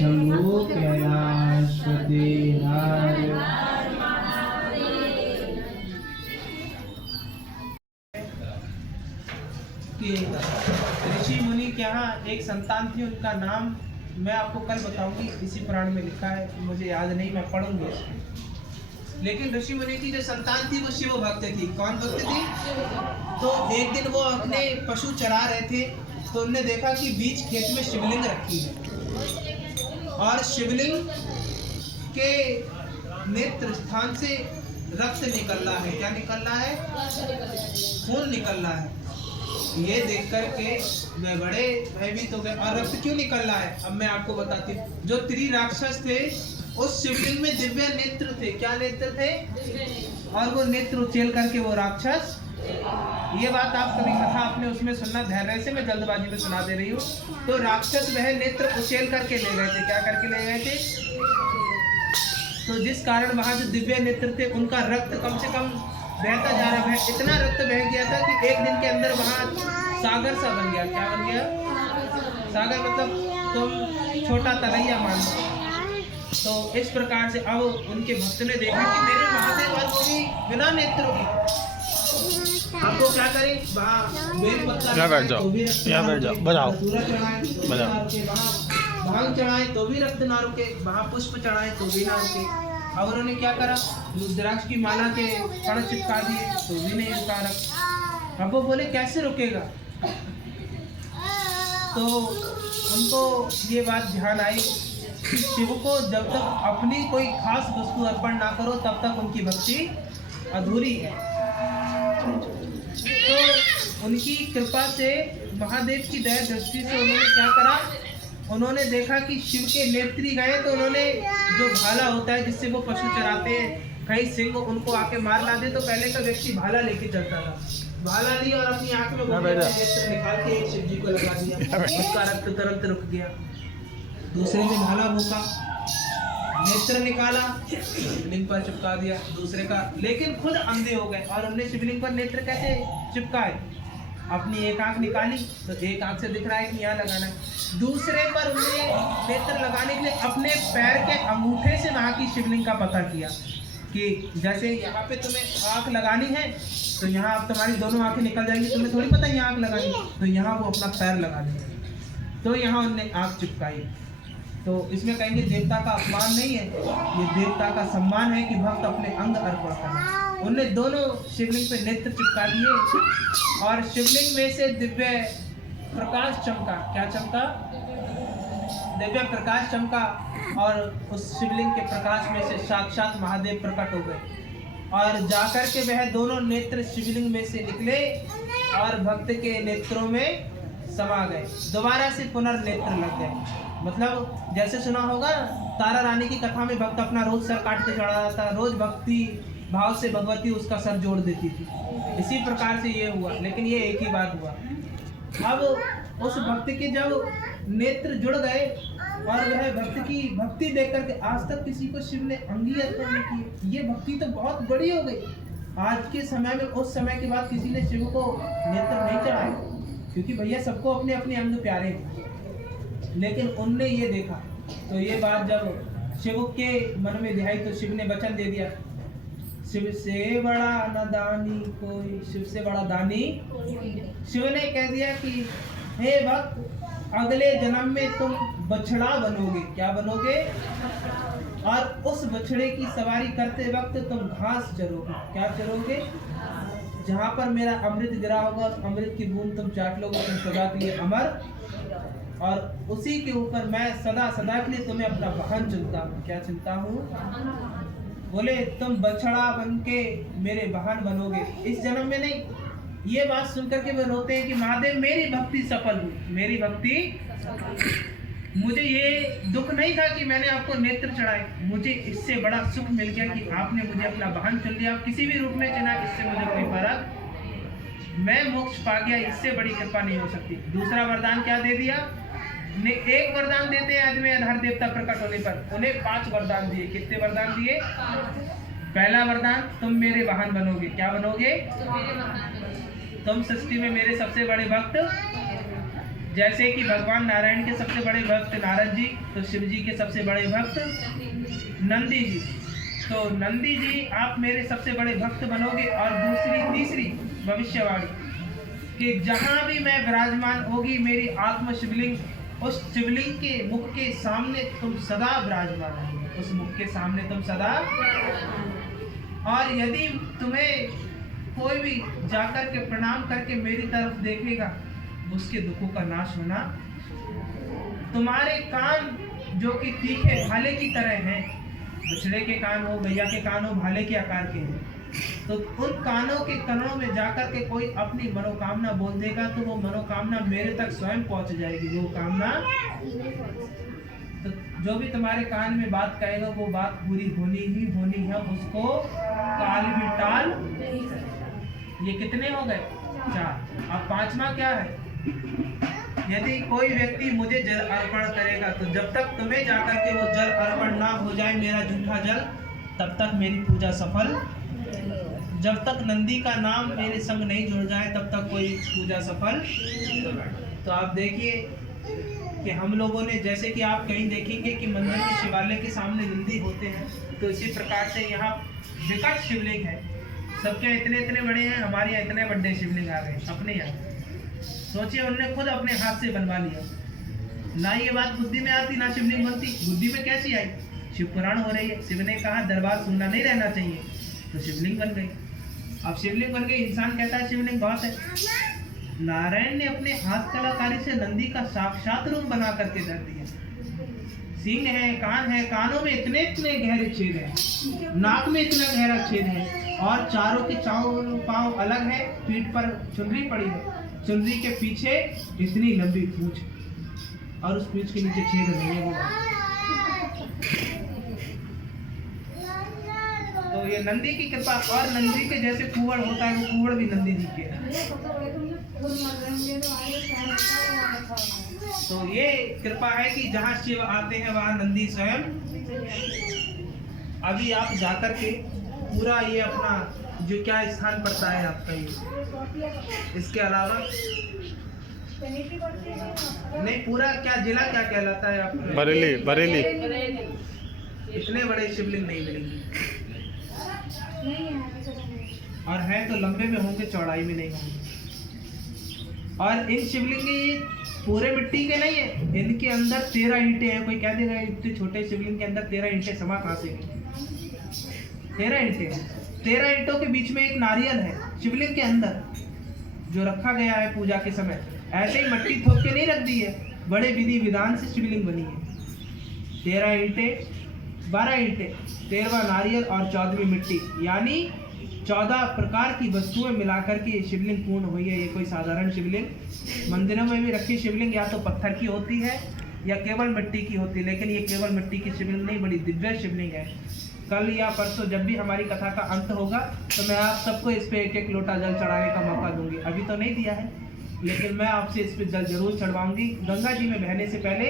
शंभु कैलाशपति हर। कि ऋषि मुनि के यहाँ एक संतान थी, उनका नाम मैं आपको कल बताऊंगी, इसी पुराण में लिखा है, मुझे याद नहीं, मैं पढ़ूंगी इसको। लेकिन ऋषि मुनि की जो संतान थी वो शिव भक्त थी। कौन भक्त थी? तो एक दिन वो अपने पशु चरा रहे थे, तो उन्होंने देखा कि बीच खेत में शिवलिंग रखी है और शिवलिंग के नेत्र स्थान से रक्त निकल रहा है। क्या निकल रहा है? खून निकल रहा है। ये देख कर के मैं बड़े भयभीत हो गए। और रक्त क्यों निकल रहा है अब मैं आपको बताती हूँ। जो त्रिराक्षस थे उस शिवलिंग में दिव्य नेत्र थे। क्या नेत्र थे? और वो नेत्र उचेल करके वो राक्षस, ये बात आप कभी कथा आपने उसमें सुनना, धैर्य से मैं जल्दबाजी में सुना दे रही हूँ। तो राक्षस वह नेत्र उचेल करके ले गए थे। क्या करके ले गए थे? तो जिस कारण वहां जो दिव्य नेत्र थे उनका रक्त कम से कम बहता जा रहा है। इतना रक्त बह गया था कि एक दिन के अंदर वहां सागर सा बन गया। क्या बन गया? सागर मतलब तुम छोटा तलैया मान लो। तो इस प्रकार से अब उनके भक्त ने देखा कि मेरे महादेव आज वो भी बिना नेत्रों के, आपको क्या करें, बेल पत्ता तो भी भांग चढ़ाए तो भी रक्त ना रुके, वहां पुष्प चढ़ाए तो भी ना रुके। अब उन्होंने क्या करा, रुद्राक्ष की माला के कण चिपका दिए तो भी नहीं रुका रक्त। अब वो बोले कैसे रुकेगा? तो उनको ये बात ध्यान आई कि शिव को जब तक अपनी कोई खास वस्तु अर्पण ना करो तब तक उनकी भक्ति अधूरी है। तो उनकी कृपा से, महादेव की दया दृष्टि से उन्होंने क्या करा, उन्होंने देखा कि शिव के नेत्री गए तो उन्होंने जो भाला होता है जिससे वो पशु चराते हैं, कहीं सिंह उनको आके मार ला दे तो पहले का व्यक्ति भाला लेके चलता था। भाला लिया और अपनी आंख में नेत्र निकाल के एक शिव जी को लगा दिया, उसका रक्त तुरंत रुक गया। दूसरे ने भाला भूखा, नेत्र निकाला, शिवलिंग पर चिपका दिया दूसरे का, लेकिन खुद अंधे हो गए। और उन्होंने शिवलिंग पर नेत्र कैसे चिपकाए? अपनी एक आंख निकाली तो एक आंख से दिख रहा है कि यहाँ लगाना है। दूसरे पर उन्होंने नेत्र लगाने के लिए अपने पैर के अंगूठे से वहाँ की शिवलिंग का पता किया कि जैसे यहाँ पे तुम्हें आंख लगानी है तो यहाँ अब तुम्हारी दोनों आंखें निकल जाएंगी, तुम्हें थोड़ी पता यहाँ आंख लगानी, तो यहाँ वो अपना पैर लगा देंगे। तो यहाँ उन्होंने आंख चिपकाई। तो इसमें कहेंगे देवता का अपमान नहीं है, ये देवता का सम्मान है कि भक्त अपने अंग अर्पण करें। उनने दोनों शिवलिंग पे नेत्र चिपका दिए और शिवलिंग में से दिव्य प्रकाश चमका। क्या चमका? दिव्य प्रकाश चमका और उस शिवलिंग के प्रकाश में से साक्षात महादेव प्रकट हो गए और जाकर के वह दोनों नेत्र शिवलिंग में से निकले और भक्त के नेत्रों में समा गए। दोबारा से पुनर्नेत्र लग गए। मतलब जैसे सुना होगा तारा रानी की कथा में भक्त अपना रोज सर काट के चढ़ा रहा था, रोज भक्ति भाव से भगवती उसका सर जोड़ देती थी। इसी प्रकार से ये हुआ, लेकिन ये एक ही बार हुआ। अब उस भक्त के जब नेत्र जुड़ गए और वह भक्त की भक्ति देख करके आज तक किसी को शिव ने अंगी अर्पण नहीं की, ये भक्ति तो बहुत बड़ी हो गई। आज के समय में उस समय के बाद किसी ने शिव को नेत्र नहीं चढ़ाए, क्योंकि भैया सबको अपने अपने अंग प्यारे हैं। लेकिन उनने ये देखा तो ये बात जब शिव के मन में ध्याई तो शिव ने वचन दे दिया, शिव से बड़ा न दानी कोई, शिव से बड़ा दानी। शिव ने कह दिया कि हे भक्त, अगले जन्म में तुम बछड़ा बनोगे। क्या बनोगे? और उस बछड़े की सवारी करते वक्त तुम घास चरोगे। क्या चरोगे? जहाँ पर मेरा अमृत गिरा होगा उस अमृत की बूंद तुम चाट लोगे, तुम सदा के लिए अमर, और उसी के ऊपर मैं सदा सदा के लिए तुम्हें अपना वाहन चुनता हूँ। क्या चुनता हूँ? बोले तुम बछड़ा बन के मेरे वाहन बनोगे, इस जन्म में नहीं। ये बात सुनकर के वे रोते हैं कि महादेव मेरी भक्ति सफल हुई, मेरी भक्ति, मुझे ये दुख नहीं था कि मैंने आपको नेत्र चढ़ाए, मुझे इससे बड़ा सुख मिल गया कि आपने मुझे अपना वाहन चुन लिया। आप किसी भी रूप में चुना, इससे मुझे कोई फर्क, मैं मोक्ष पा गया, इससे बड़ी कृपा नहीं हो सकती। दूसरा वरदान क्या दे दिया? एक वरदान देते हैं आदमी आधार देवता प्रकट होने पर, उन्हें 5 वरदान दिए। कितने वरदान दिए? पहला वरदान, तुम मेरे वाहन बनोगे। क्या बनोगे? तुम सृष्टि में मेरे सबसे बड़े भक्त जैसे कि भगवान नारायण के सबसे बड़े भक्त नारद जी, तो शिव जी के सबसे बड़े भक्त नंदी जी। तो नंदी जी आप मेरे सबसे बड़े भक्त बनोगे। और दूसरी तीसरी भविष्यवाणी कि जहाँ भी मैं विराजमान होगी मेरी आत्म शिवलिंग, उस शिवलिंग के मुख के सामने तुम सदा विराजमान होगे, उस मुख के सामने तुम सदा। और यदि तुम्हें कोई भी जाकर के प्रणाम करके मेरी तरफ देखेगा, उसके दुखों का नाश होना। तुम्हारे कान जो कि तीखे भाले की तरह हैं, बछड़े के कान हो, गैया के कान हो, भाले के आकार के हैं, तो उन कानों के कनों में जाकर के कोई अपनी मनोकामना बोल देगा तो वो मनोकामना मेरे तक स्वयं पहुंच जाएगी। वो कामना, तो जो भी तुम्हारे कान में बात कहेगा वो बात पूरी होनी ही होनी है, उसको काल भी टाल। ये कितने हो गए? 4। अब 5वां क्या है? यदि कोई व्यक्ति मुझे जल अर्पण करेगा, तो जब तक तुम्हें जाकर के वो जल अर्पण ना हो जाए मेरा झूठा जल, तब तक मेरी पूजा सफल। जब तक नंदी का नाम मेरे संग नहीं जुड़ जाए तब तक कोई पूजा सफल। तो आप देखिए कि हम लोगों ने, जैसे कि आप कहीं देखेंगे कि मंदिर के शिवालय के सामने नंदी होते हैं, तो इसी प्रकार से यहाँ विकट शिवलिंग है। सबके इतने इतने बड़े हैं, हमारे यहाँ इतने बड़े शिवलिंग आ गए अपने यहाँ। सोचिए, उन्होंने खुद अपने हाथ से बनवा लिया। ना ये बात बुद्धि में आती, ना शिवलिंग बनती। बुद्धि में कैसी आई? शिव पुराण हो रही है, शिव ने कहा दरबार सुनना नहीं रहना चाहिए, तो शिवलिंग बन गई। अब शिवलिंग बन गई, इंसान कहता है शिवलिंग बहुत है। नारायण ने अपने हाथ कलाकारी से नंदी का साक्षात रूप बना करके धर दिया। सींग है, कान है, कानों में इतने इतने गहरे छेद है, नाक में इतना गहरा छेद है, और चारों के चारों पांव अलग है, पीठ पर चुनरी पड़ी है, चुनरी के पीछे इतनी लंबी पूंछ, और उस पूंछ के नीचे छेद नहीं है। वो तो ये नंदी की कृपा। और नंदी के जैसे कुंवर होता है, वो कुंवर भी नंदी जी के है। तो ये कृपा है कि जहाँ शिव आते हैं वहाँ नंदी स्वयं। अभी आप जाकर के पूरा ये अपना जो क्या स्थान पड़ता है आपका ये, इसके अलावा नहीं, पूरा क्या जिला क्या कहलाता है आपका? बरेली। बरेली। इतने बड़े शिवलिंग नहीं मिलेंगे, और है तो लंबे में होंगे, चौड़ाई में नहीं होंगे। और इन शिवलिंग ये पूरे मिट्टी के नहीं है, इनके अंदर 13 ईंटें हैं। कोई कह देगा इतने छोटे शिवलिंग के अंदर 13 ईंटें समा कहाँ से? 13 ईंटें हैं। 13 ईंटों के बीच में एक नारियल है शिवलिंग के अंदर, जो रखा गया है पूजा के समय। ऐसे ही मट्टी ठोक के नहीं रख दी है, बड़े विधि विधान से शिवलिंग बनी है। 13 ईंटें, 12 ईंटें, 13वां नारियल और 14वीं मिट्टी, यानी 14 प्रकार की वस्तुएं मिलाकर के ये शिवलिंग पूर्ण हुई है। ये कोई साधारण शिवलिंग, मंदिरों में भी रखी शिवलिंग या तो पत्थर की होती है या केवल मिट्टी की होती है, लेकिन ये केवल मिट्टी की शिवलिंग नहीं, बड़ी दिव्य शिवलिंग है। कल या परसों जब भी हमारी कथा का अंत होगा तो मैं आप सबको इस पे 1-1 लोटा जल चढ़ाने का मौका दूंगी। अभी तो नहीं दिया है, लेकिन मैं आपसे इस पे जल जरूर चढ़वाऊंगी। गंगा जी में बहने से पहले,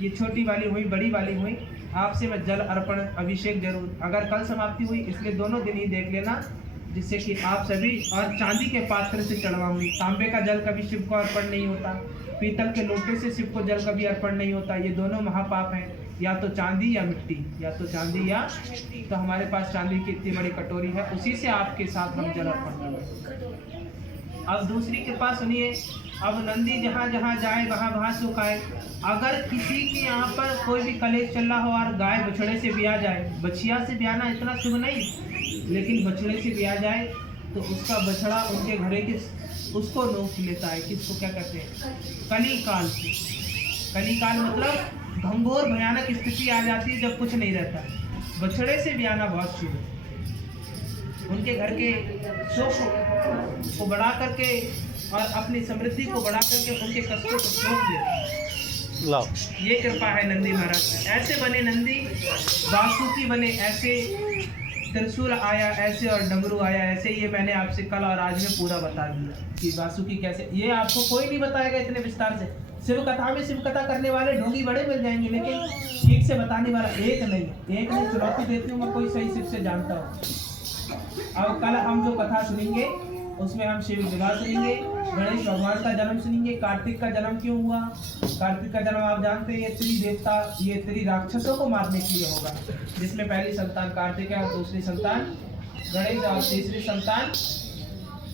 ये छोटी वाली हुई, बड़ी वाली हुई, आपसे मैं जल अर्पण अभिषेक जरूर, अगर कल समाप्ति हुई इसलिए दोनों दिन ही देख लेना, जिससे कि आप सभी। और चांदी के पात्र से चढ़वाऊंगी। तांबे का जल कभी शिव को अर्पण नहीं होता, पीतल के लोटे से शिव को जल कभी अर्पण नहीं होता। ये दोनों महापाप हैं, या तो चांदी या मिट्टी, या तो चांदी या। तो हमारे पास चांदी की इतनी बड़ी कटोरी है, उसी से आपके साथ हम जल अर्पण करें। अब दूसरी कृपा सुनिए। अब नंदी जहाँ जहाँ जाए वहाँ वहाँ सुख आए। अगर किसी के यहाँ पर कोई भी कलेश चल रहा हो और गाय बछड़े से ब्याह जाए, बछिया से ब्याहना इतना शुभ नहीं, लेकिन बछड़े से ब्याह जाए तो उसका बछड़ा उनके घरे के उसको नोच लेता है। किसको क्या कहते हैं? कली काल से। कली काल मतलब घंघोर भयानक स्थिति आ जाती है जब कुछ नहीं रहता। बछड़े से ब्याहना बहुत शुभ है। उनके घर के सुख को बढ़ा करके और अपनी समृद्धि को बढ़ा करके उनके कष्टों को सोच देते। ये कृपा है नंदी महाराज की। ऐसे बने नंदी, वासुकी बने ऐसे, त्रिशूल आया ऐसे और डमरू आया ऐसे। ये मैंने आपसे कल और आज में पूरा बता दिया कि वासुकी कैसे। ये आपको कोई नहीं बताएगा इतने विस्तार से। शिव कथा में शिव कथा करने वाले ढोंगी बड़े मिल जाएंगे, लेकिन ठीक से बताने वाला एक नहीं चुनौती देती हूँ मैं, कोई सही शिव से जानता हूँ। अब कल हम जो कथा सुनेंगे उसमें हम शिव विवाह सुनेंगे, गणेश भगवान का जन्म सुनेंगे, कार्तिक का जन्म क्यों हुआ। कार्तिक का जन्म आप जानते हैं, ये त्रिदेवता, ये त्रिराक्षसों को मारने के लिए होगा, जिसमें पहली संतान कार्तिक है और दूसरी संतान गणेश और तीसरी संतान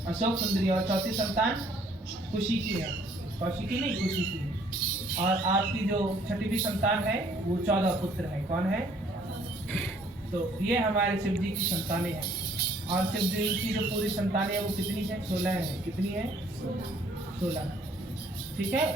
अशोक सुंदरी और चौथी संतान खुशी की है, कौशिकी नहीं खुशी की है। और आपकी जो छठवीं संतान है वो 14 पुत्र है। कौन है? तो ये हमारे शिव जी की संतानें हैं। और शिव जी की जो पूरी संतानें हैं वो कितनी है? 16 है। कितनी है? 16। ठीक है।